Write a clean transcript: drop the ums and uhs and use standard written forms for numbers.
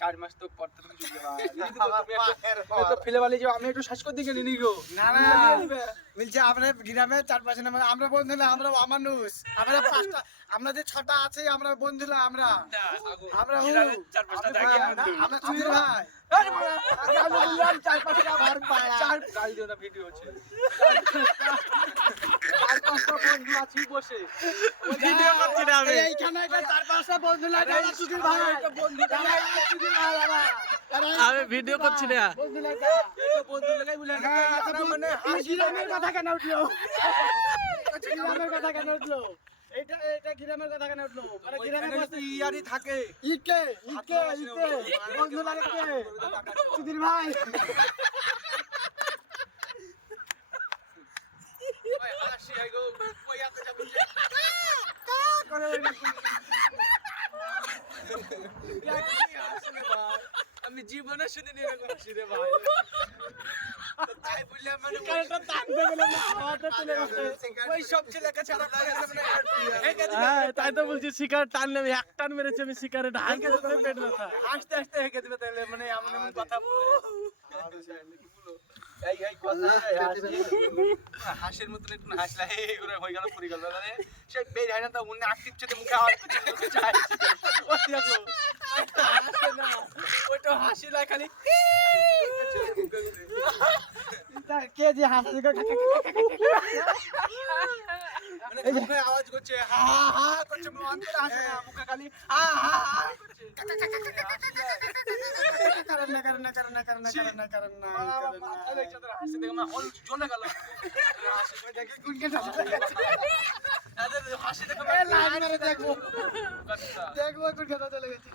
4 মাস তো পড়তে তো কিছু তো ফেলে বালি যে আমি একটু শ্বাস করতে গেলি নি গো না না বলছে আমরা গ্রামে 4-5 জন আমরা বন্ধু না আমরা অমানুষ আমরা 5টা আমাদের 6টা আছে আমরা বন্ধু না আমরা আমরা 4-5টা থাকি আমরা সুধীর ভাই আরে আমি বললাম 4-5টা ভার পাড়া 4 গাল দিও না ভিডিও হচ্ছে 4-5টা বন্ধু আছি বসে ভিডিও করছি না আমি এইখানে 4-5টা বন্ধু লাগে সুধীর ভাই বন্ধু সুধীর ভাই আমি ভিডিও করছি না বন্ধু লাগে এই বন্ধু লাগাই বলে মানে গ্রামের কথা কেন উঠলো গ্রামের কথা কেন উঠলো এটা এটা গ্রামের কথা কেন উঠলো মানে গ্রামের কথা ইয়ারি থাকে ইকে বন্ধু লাগে সুধীর ভাই ওই হাসি আই গো কই আতে যাব করে আমি জীবনে শুনিনি এরকম হাসি রে ভাই তাই বললাম মানে কারেন্টটা টান দিয়ে গেল না হাওয়াতে চলে গেছে ওই সব ছেলেকে ছাড়া করে মানে হ্যাঁ তাই তো বলছি শিকার টানলে আমি এক টান মেরেছি আমি শিকারে ঢাকে দিতে পেট ব্যথা হাসতে হাসতে হেঁকে দিবে তাহলে মানে এমন এমন কথা বলে এই এই কথা হাসির মতন একটু হাসলা এই করে হয়ে গেল পড়ে গেল মানে সে বের হয় না তো উনি আকটিভ চেতে মুখে আওয়াজ করতে চায় ও দেখো ওইটা হাসি লা খালি কে যে হাসি মানে মুখে আওয়াজ করছে হা হা হা করছে মানে অন্তরে হাসে না মুখে খালি হা হা হা করছে কারণ না মাথা দেখছে তোর হাসি দেখে আমার হল জ্বলে গেল হাসি করে দেখে কোনকে হাসি এদের হাসি দেখে এ লাইন মেরে দেখবো কোন কথা চলে গেছে